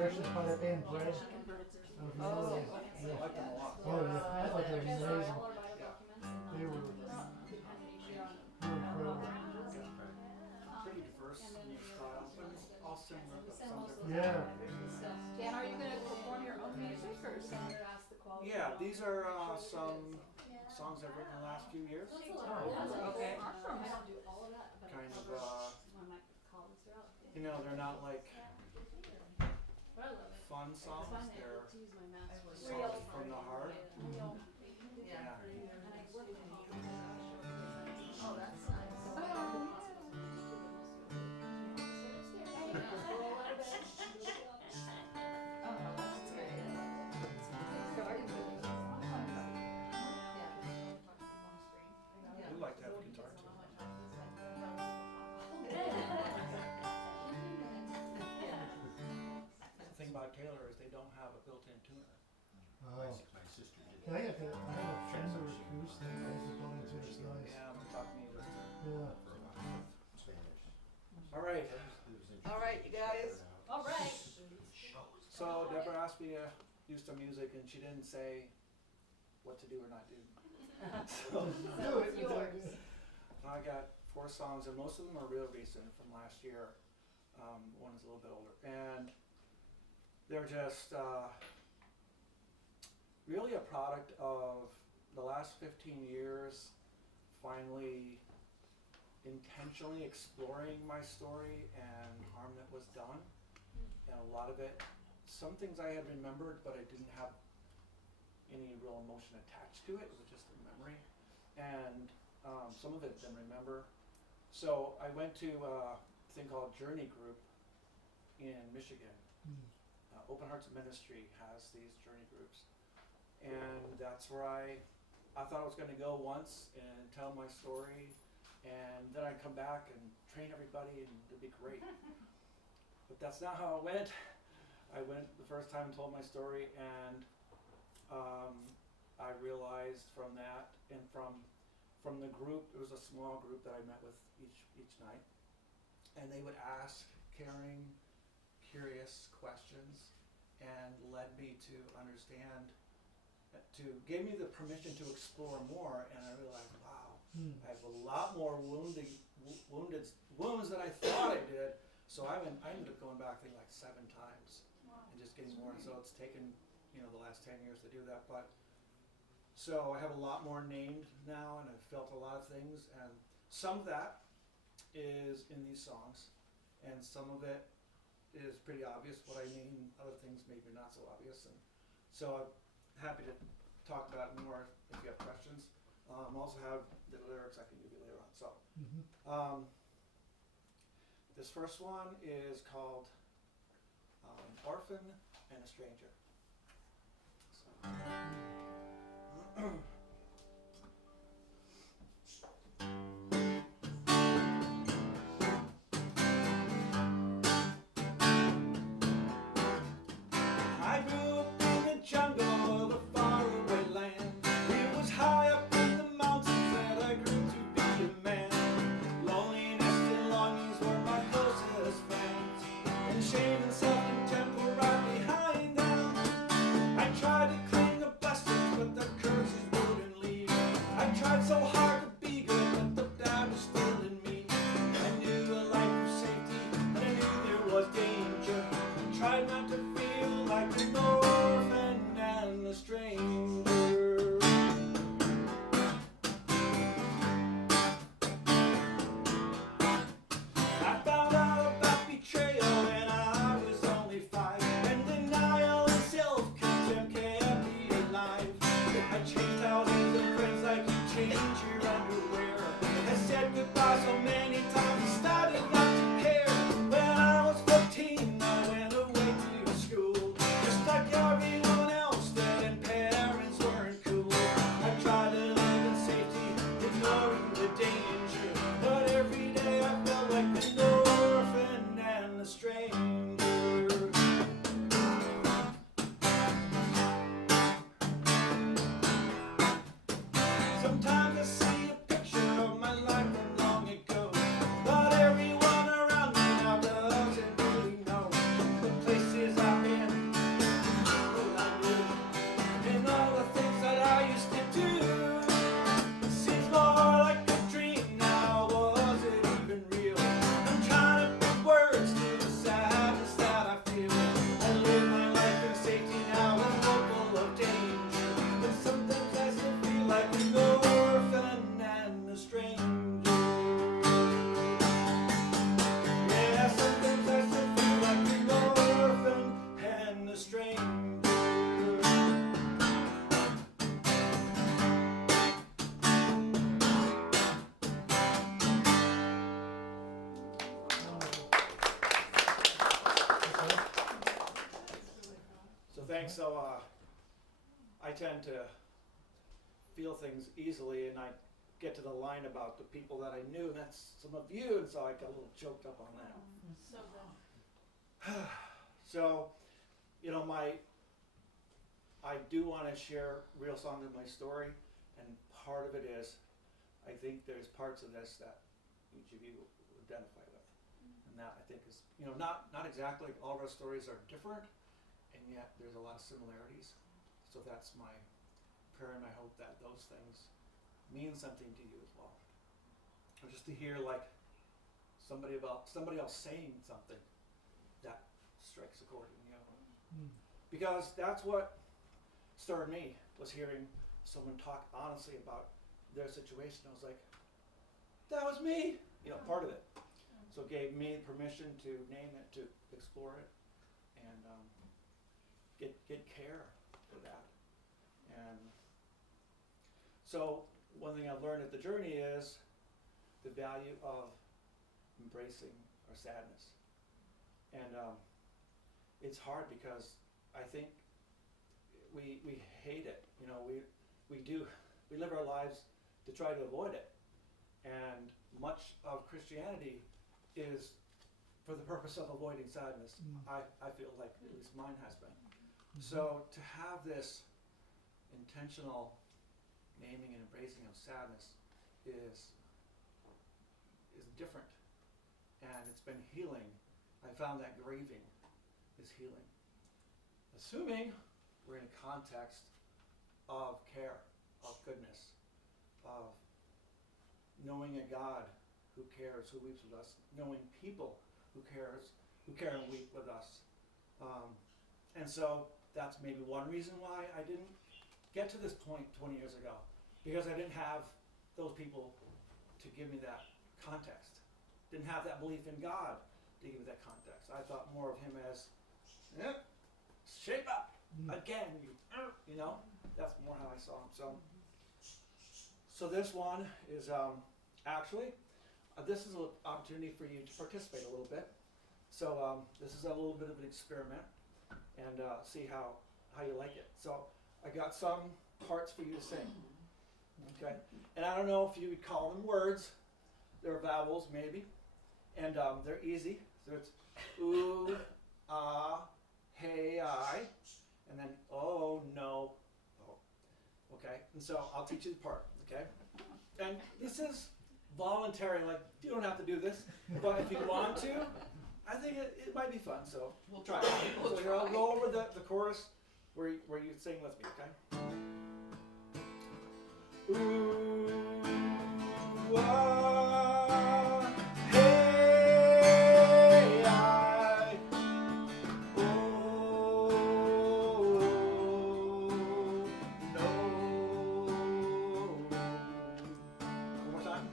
impressions by that band Bread. Oh, Yeah. I like them a lot. Oh yeah, I thought they were amazing. They were incredible. Pretty diverse in their style, but all similar, but some different. Yeah. and are you going to perform your own music or some? Yeah, these are some songs I've written in the last few years. Okay. Kind of, you know, they're not like fun songs, they're songs from the heart. Yeah. Oh, that's nice. We like to have a guitar too. The thing about Taylor is they don't have a built-in tuner. Oh. My sister did. I have a Fender acoustic. I used to go into. It's nice. Yeah, but talk to me about it. Yeah. Spanish. All right, All right, you guys. All right. so Deborah asked me to do some music and she didn't say what to do or not do. So Do it. Yours. I got 4 songs and most of them are real recent from last year. One is a little bit older and they're just really a product of the last 15 years finally intentionally exploring my story and harm that was done. And a lot of it, some things I had remembered, but I didn't have any real emotion attached to it. It was just a memory. And some of it I didn't remember. So I went to a thing called Journey Group in Michigan. Open Hearts Ministry has these journey groups. And that's where I thought I was going to go once and tell my story, and then I'd come back and train everybody and it'd be great. But that's not how it went. I went the first time and told my story, and I realized from that and from the group, it was a small group that I met with each night, and they would ask caring, curious questions and led me to understand, gave me the permission to explore more, and I realized, wow, I have a lot more wounds than I thought I did. So I ended up going back I think like 7 times and just getting more. So it's taken, you know, the last 10 years to do that. But so I have a lot more named now, and I've felt a lot of things, and some of that is in these songs, and some of it is pretty obvious what I mean. Other things maybe not so obvious, and so I'm happy to talk about it more if you have questions. Also have the lyrics I can give you later on. So this first one is called Orphan and a Stranger. So. I grew up in the jungle of a faraway land. It was high up in the mountains that I grew to be a man. Loneliness and longings were my closest friends, and shame and self-contempt were right behind them. I tried to cling the blessings, but the curses wouldn't leave. I tried so hard to be good, but the doubt was still in me. I knew a life of safety, and I knew there was danger. I tried not to feel like an orphan and a stranger. I found out about betrayal when I was only 5, and denial and self-contempt kept me alive. I changed houses and friends like you change your so I tend to feel things easily, and I get to the line about the people that I knew, and that's some of you, and so I got a little choked up on that. So good. So, you know, I do want to share real songs of my story, and part of it is, I think there's parts of this that each of you will identify with, and that I think is, you know, not exactly all of our stories are different, and yet there's a lot of similarities. So that's my prayer and my hope that those things mean something to you as well, or just to hear like somebody else saying something that strikes a chord in you, because that's what started me, was hearing someone talk honestly about their situation. I was like, that was me, you know, part of it. So it gave me permission to name it, to explore it, and get care for that. And so one thing I've learned at the journey is the value of embracing our sadness. And it's hard because I think we hate it. You know, we live our lives to try to avoid it. And much of Christianity is for the purpose of avoiding sadness. I feel like at least mine has been. So to have this intentional naming and embracing of sadness is different, and it's been healing. I found that grieving is healing, assuming we're in a context of care, of goodness, of knowing a God who cares, who weeps with us, knowing people who care and weep with us. And so that's maybe one reason why I didn't get to this point 20 years ago, because I didn't have those people to give me that context. Didn't have that belief in God to give me that context. I thought more of him as, shape up again, you know? That's more how I saw him. So this one is actually, this is an opportunity for you to participate a little bit. So this is a little bit of an experiment, and see how you like it. So I got some parts for you to sing, okay? And I don't know if you would call them words. They're vowels, maybe, and they're easy. So it's ooh, ah, hey, I, and then oh, no, oh, okay? And so I'll teach you the part, okay? And this is voluntary, like you don't have to do this, but if you want to, I think it might be fun, so we'll try. So here, I'll go over the chorus where you sing with me, okay? Ooh, ah, hey, I, oh, no. One more time.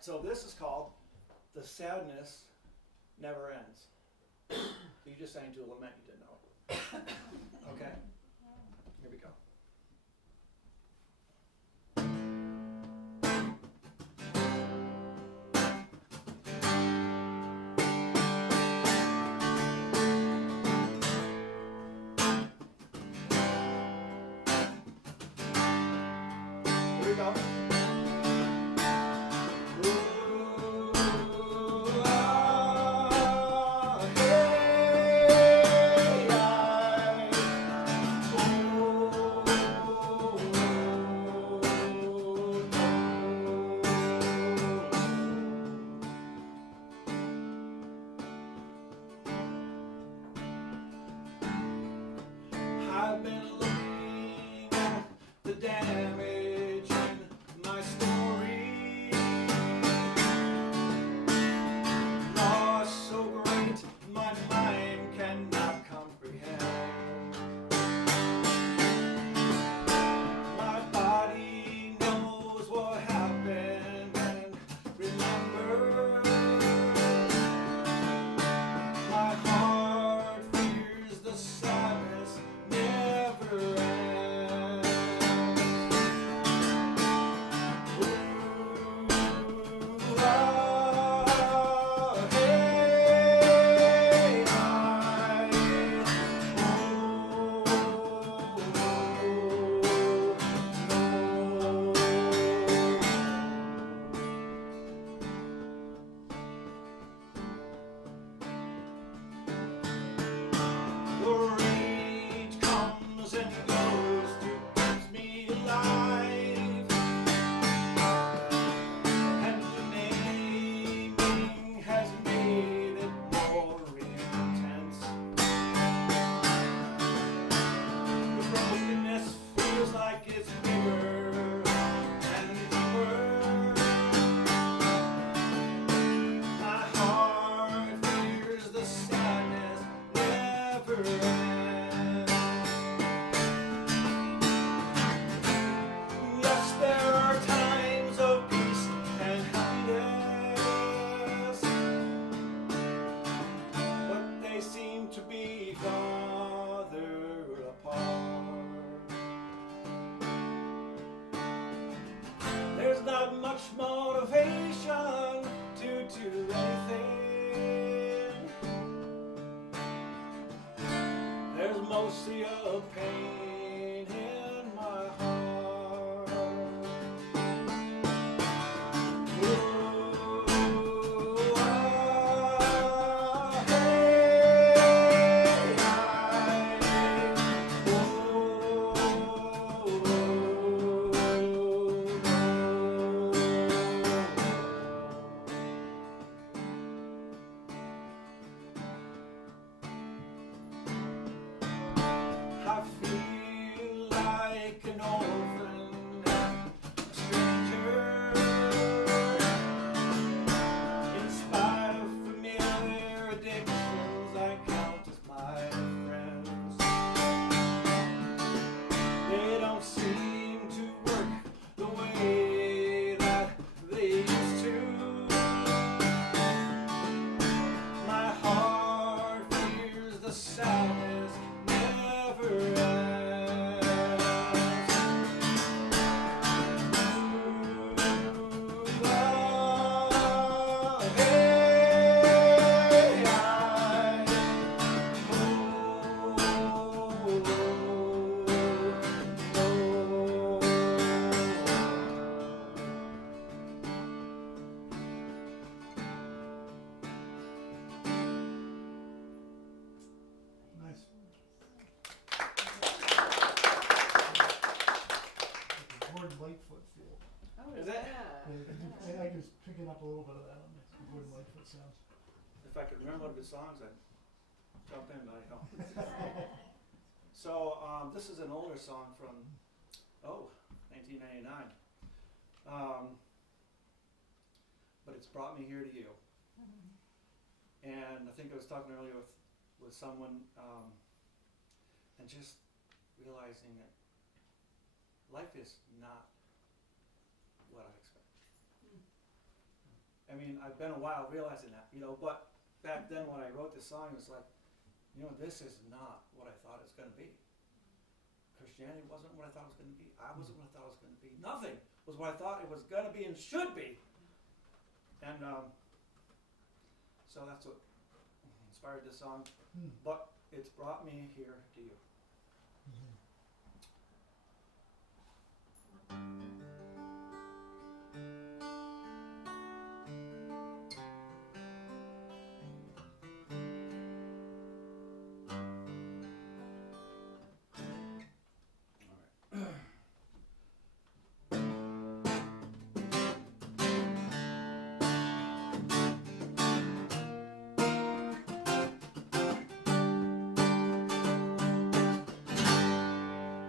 So this is called The Sadness Never Ends. You just sang to a lament, you didn't know it. Okay? Here we go. Here we go. I've been looking at the damage in much motivation to do anything. There's mostly a pain in my heart. Ooh, I feel like an orphan, a stranger. In spite of familiar addictions, I count as my friends. They don't seem to work the way that they used to. My heart fears the sadness never ends. Ooh, ah, hey, Nice. Gordon Lightfoot feel. Oh, Is it? yeah. I was picking up a little bit of that on the Gordon Lightfoot sounds. if I could remember one of his songs, I'd jump in, but I don't. So, this is an older song from, 1999. But it's brought me here to you. And I think I was talking earlier with someone, and just realizing that life is not what I expected. I mean, I've been a while realizing that, but back then when I wrote this song, it was like, this is not what I thought it was going to be. Christianity wasn't what I thought it was going to be. I wasn't what I thought it was going to be. Nothing was what I thought it was going to be and should be. And so that's what inspired this song. But it's brought me here to you.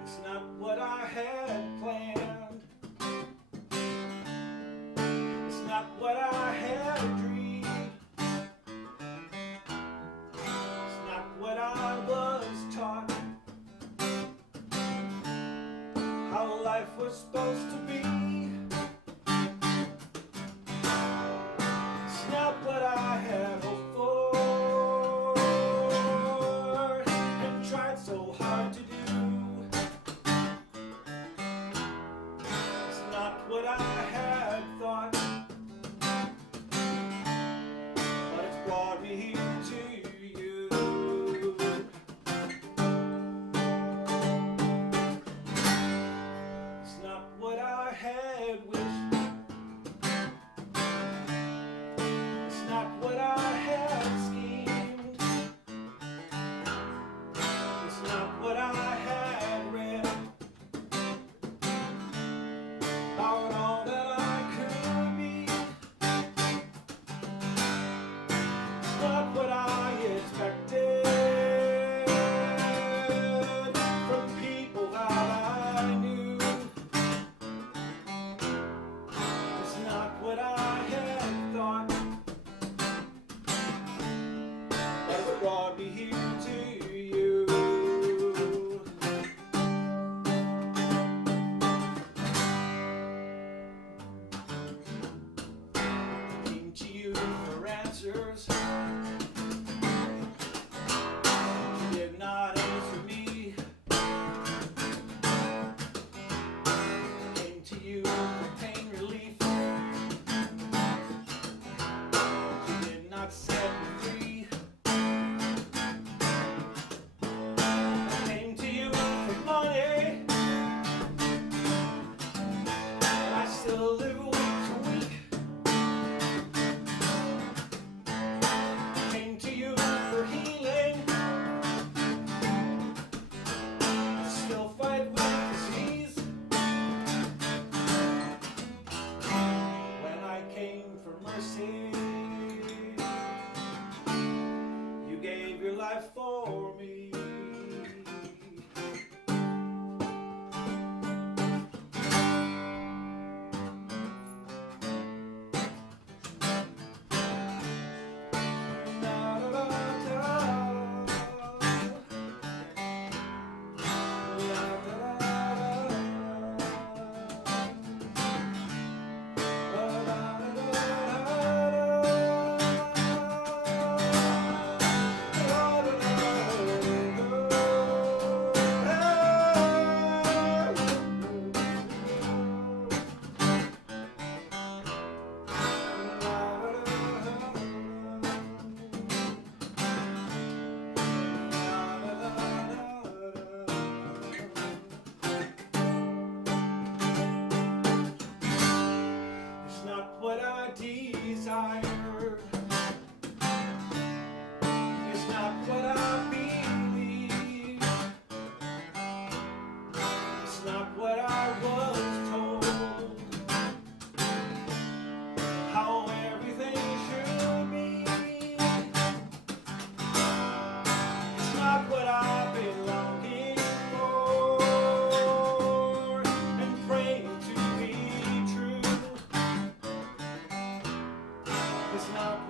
It's not what I had planned. It's not what I had dreamed. It's not what I was taught. How life was supposed to be. It's not what I had hoped for and tried so hard to do. It's not what I had thought, but it's brought me here to you. It's not what I had wished. It's not what I had schemed. It's not what I had read about all that I could be. It's not what I expected from people that I knew. It's not what I had thought, but it brought me here to you. Came to you for answers. You did not answer me. Came to you for pain relief.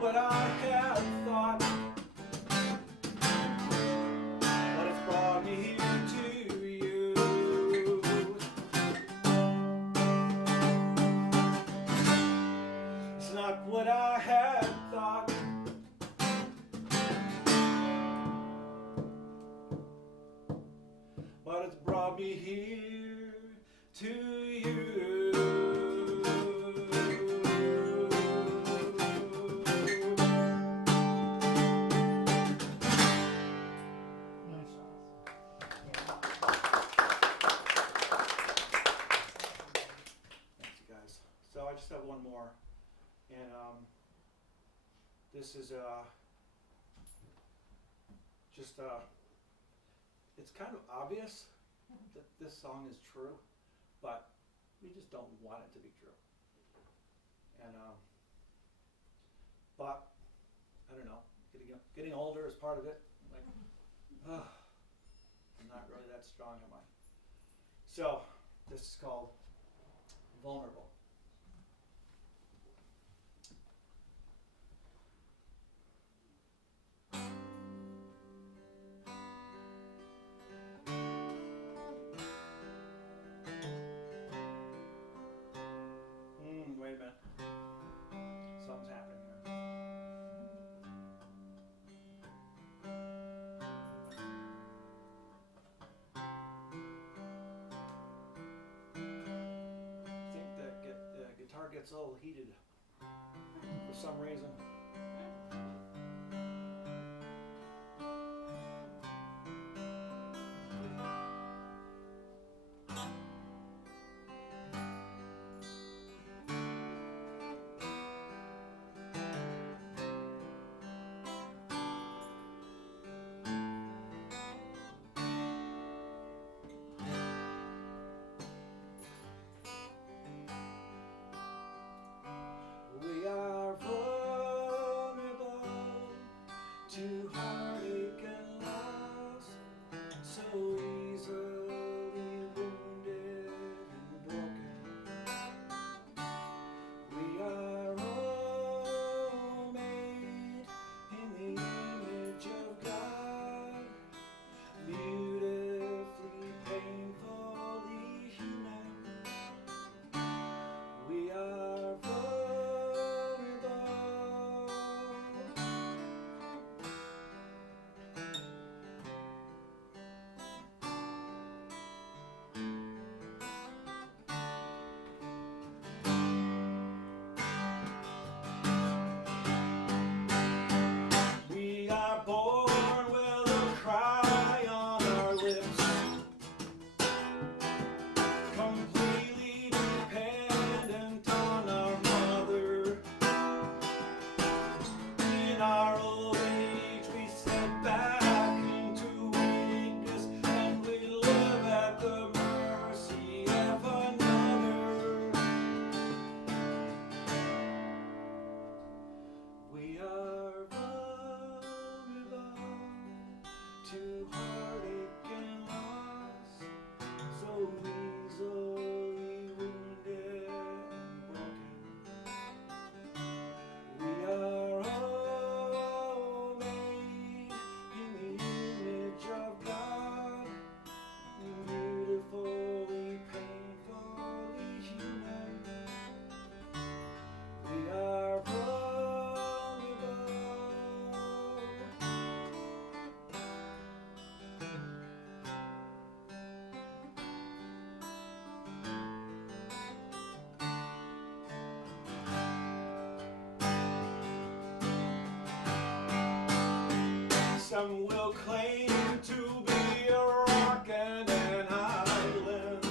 what I had thought, but it's brought me here to you. It's not what I had thought, but it's brought me here to you. Thanks, you guys. So I just have one more, and this is just it's kind of obvious that this song is true, but we just don't want it to be true. And but I don't know, getting older is part of it. Like, I'm not really that strong, am I? So this is called Vulnerable. Wait a minute. Something's happening here. I think the guitar gets a little heated for some reason. We are vulnerable to heartache and loss, so easily wounded and broken. We are all made in the image of God, beautifully, painfully human. We are vulnerable. We are born with a cry on our lips, completely dependent on our mother. In our old age, we step back into weakness, and we live at the mercy of another. We are vulnerable to heartache and loss, so easily wounded and broken. We are all made in the image of God, beautifully, painfully human. We are vulnerable. Some will claim to be a rock and an island,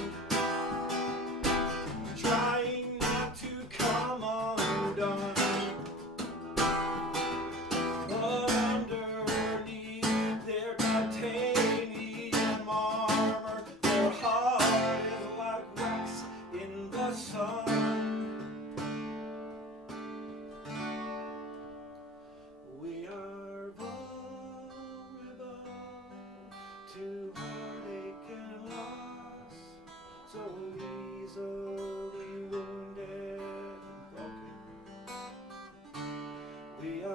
trying not to come undone. But underneath their titanium armor, their heart is like wax in the sun. We are vulnerable to heartache and loss, so easily wounded and broken. We are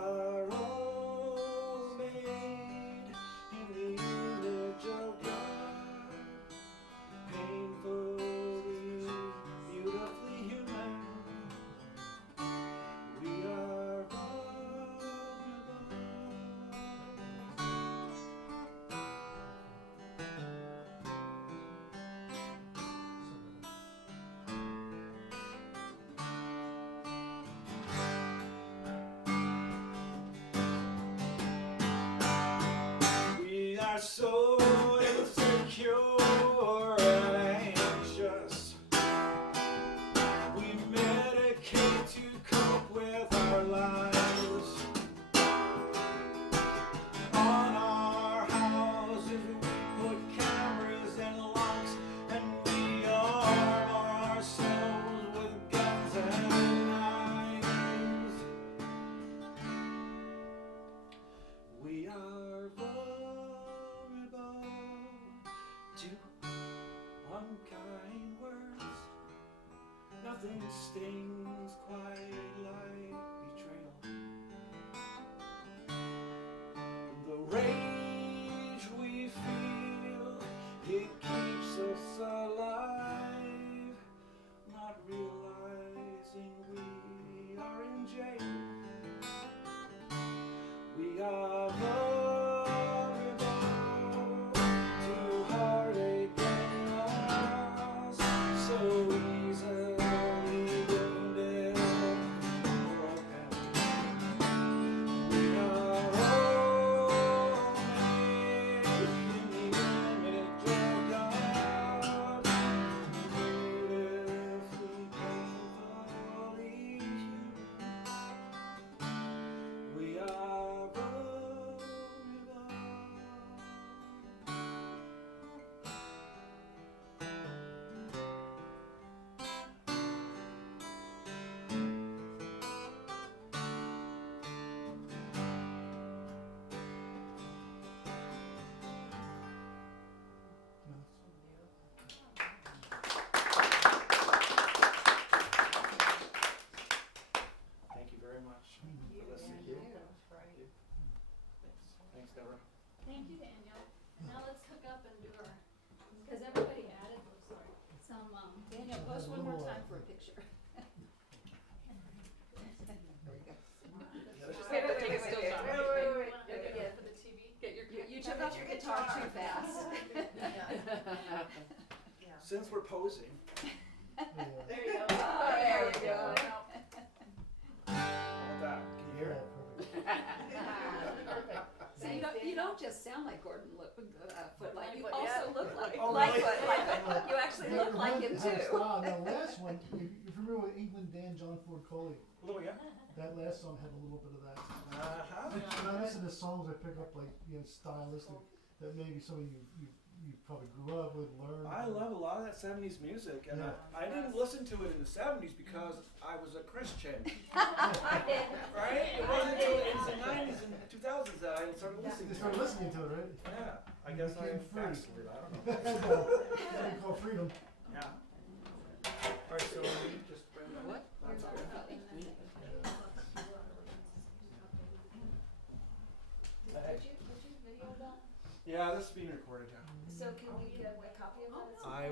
cope with our lives. On our houses we put cameras and locks, and we arm ourselves with guns and knives. We are vulnerable to unkind words. Nothing stings quite like betrayal. The rage we feel, it keeps us alive, not realizing we are in jail. We are vulnerable to heartache and loss, so easily wounded and broken. We are only in the image of God, beautifully, painfully human. We are vulnerable. Thank you very much for listening. Thanks, Deborah. Thank you, Daniel. Now let's hook up and do our, because everybody added some, Daniel, pose one more time for a picture. Wait, for the TV. you took off your guitar too fast. Since we're posing, There you go. Oh, there you go. how about that? Can you hear it? So you don't just sound like Gordon Footlight, you Lightfoot, also yeah. look like Oh, Lightfoot. really? Lightfoot. You actually look like him too. Now, last one, you're familiar with England Dan John Ford Coley? A little, yeah. That last song had a little bit of that. Uh-huh. When I listen to songs, I pick up like, stylistic, that maybe some of you probably grew up with, learned. I love a lot of that 70s music, and Yeah. I didn't listen to it in the 70s because I was a Christian, I did. right? It wasn't until in the 90s and 2000s that I started listening They to started it. listening to it, right? Yeah, I guess I Became free. backslid, I don't know. That's what we call freedom. Yeah. All right, so we just bring that. What? That's okay. Did you video that? Yeah, this is being recorded, yeah. So can we get a copy of that? I